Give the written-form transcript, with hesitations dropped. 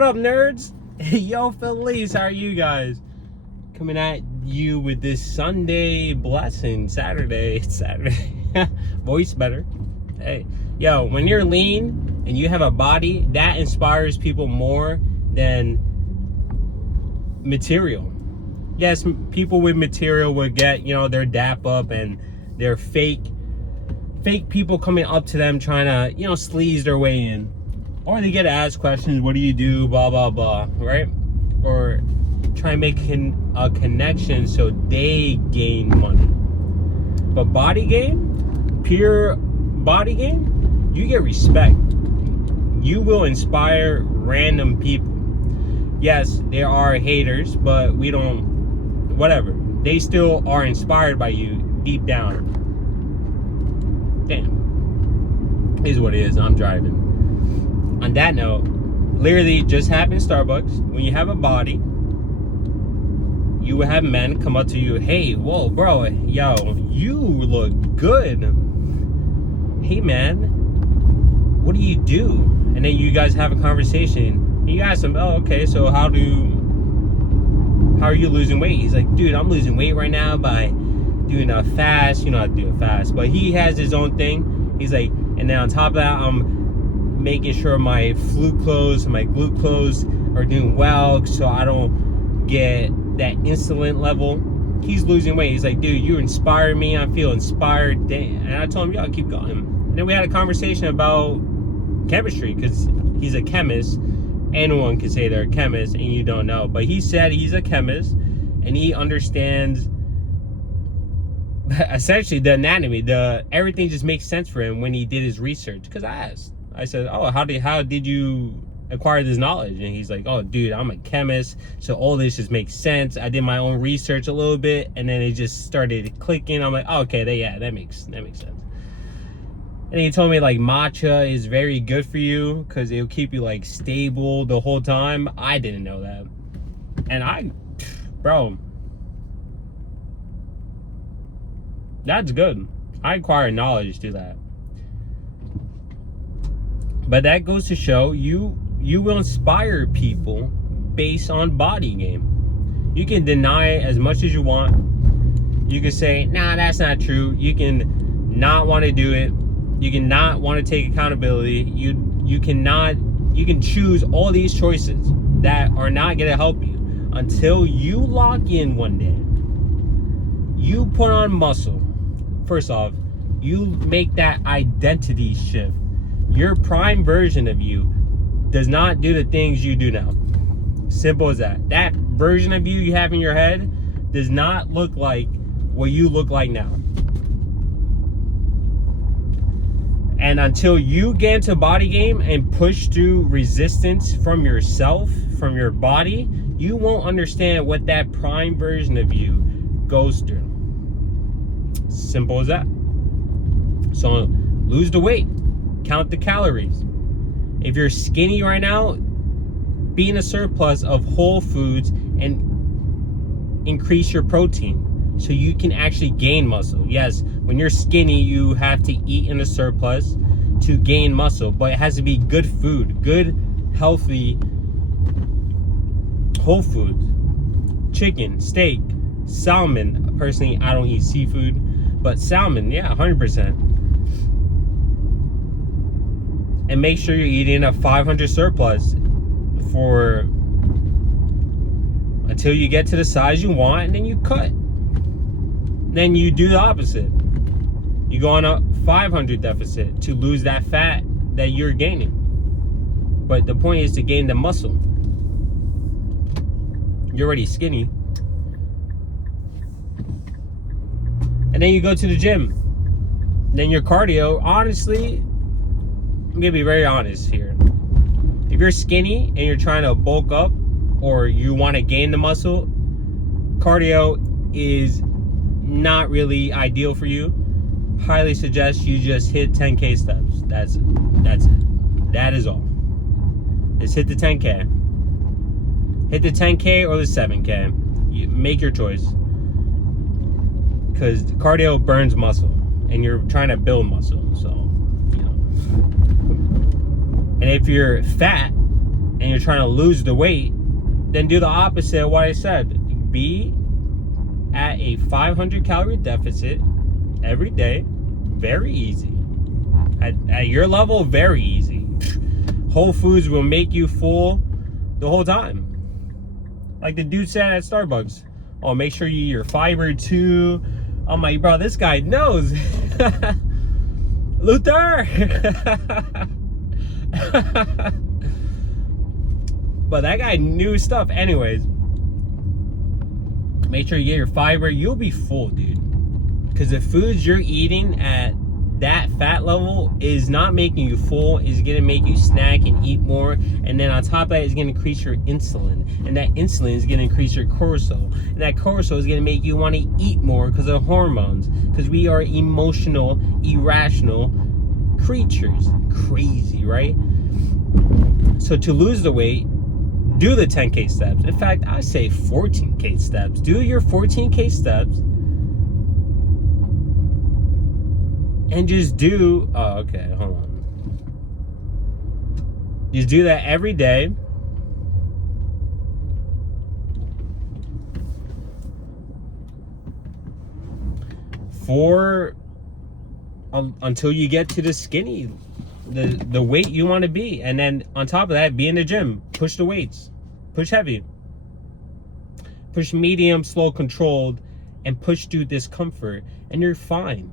What up, nerds? Yo, Feliz, how are you guys? Coming at you with this Sunday blessing. Saturday. Voice better. Hey, yo, when you're lean and you have a body, that inspires people more than material. Yes, people with material would get, their dap up and they're fake people coming up to them trying to, sleaze their way in. Or they get asked questions, what do you do, blah, blah, blah, right? Or try and make a connection so they gain money. But body game, pure body game, you get respect. You will inspire random people. Yes, there are haters, but we don't, whatever. They still are inspired by you deep down. Damn. Is what it is. I'm driving. On that note, literally just happened in Starbucks. When you have a body, you will have men come up to you, hey, whoa, bro, yo, you look good. Hey, man, what do you do? And then you guys have a conversation. And you ask him, oh, okay, so how are you losing weight? He's like, dude, I'm losing weight right now by doing a fast. You know how to do a fast. But he has his own thing. He's like, and then on top of that, I'm making sure my fructose and my glucose are doing well so I don't get that insulin level. He's losing weight. He's like, dude, you inspire me. I feel inspired. Damn. And I told him, y'all keep going. And then we had a conversation about chemistry because he's a chemist. Anyone can say they're a chemist and you don't know. But he said he's a chemist and he understands essentially the anatomy. Everything just makes sense for him when he did his research. Because I said, oh, how did you acquire this knowledge? And he's like, oh, dude, I'm a chemist, so all this just makes sense. I did my own research a little bit, and then it just started clicking. I'm like, oh, okay, that makes sense. And he told me like matcha is very good for you because it'll keep you like stable the whole time. I didn't know that, and bro, that's good. I acquire knowledge through that. But that goes to show you will inspire people based on body game. You can deny it as much as you want. You can say, nah, that's not true. You can not want to do it. You can not want to take accountability. You can choose all these choices that are not going to help you until you lock in one day. You put on muscle. First off, you make that identity shift. Your prime version of you does not do the things you do now. Simple as that. That version of you have in your head does not look like what you look like now. And until you get into body game and push through resistance from yourself, from your body, you won't understand what that prime version of you goes through. Simple as that. So lose the weight. Count the calories. If you're skinny right now, be in a surplus of whole foods and increase your protein so you can actually gain muscle. Yes, when you're skinny, you have to eat in a surplus to gain muscle, but it has to be good food, good, healthy, whole foods. Chicken, steak, salmon. Personally, I don't eat seafood, but salmon, yeah, 100%. And make sure you're eating a 500 surplus until you get to the size you want, and then you cut. Then you do the opposite. You go on a 500 deficit to lose that fat that you're gaining. But the point is to gain the muscle. You're already skinny. And then you go to the gym. Then your cardio, honestly, I'm gonna be very honest here. If you're skinny and you're trying to bulk up or you want to gain the muscle, cardio is not really ideal for you. Highly suggest you just hit 10K steps. That's it. That is all. Just hit the 10K. Hit the 10K or the 7K. You make your choice. Because cardio burns muscle and you're trying to build muscle, so. And if you're fat and you're trying to lose the weight, then do the opposite of what I said. Be at a 500 calorie deficit every day. Very easy. At your level, very easy. Whole Foods will make you full the whole time. Like the dude said at Starbucks. Oh, make sure you eat your fiber too. I'm like, bro, this guy knows. Luther. But that guy knew stuff. Anyways, make sure you get your fiber. You'll be full, dude. Because the foods you're eating at that fat level is not making you full. Is gonna make you snack and eat more. And then on top of that, it's gonna increase your insulin. And that insulin is gonna increase your cortisol. And that cortisol is gonna make you want to eat more because of hormones. Because we are emotional, irrational creatures. Crazy, right? So to lose the weight, do the 10K steps. In fact, I say 14K steps. Do your 14K steps. And just do, oh, okay, hold on. Just do that every day. Until you get to the skinny, the weight you want to be. And then on top of that, be in the gym. Push the weights. Push heavy. Push medium, slow, controlled. And push through discomfort. And you're fine.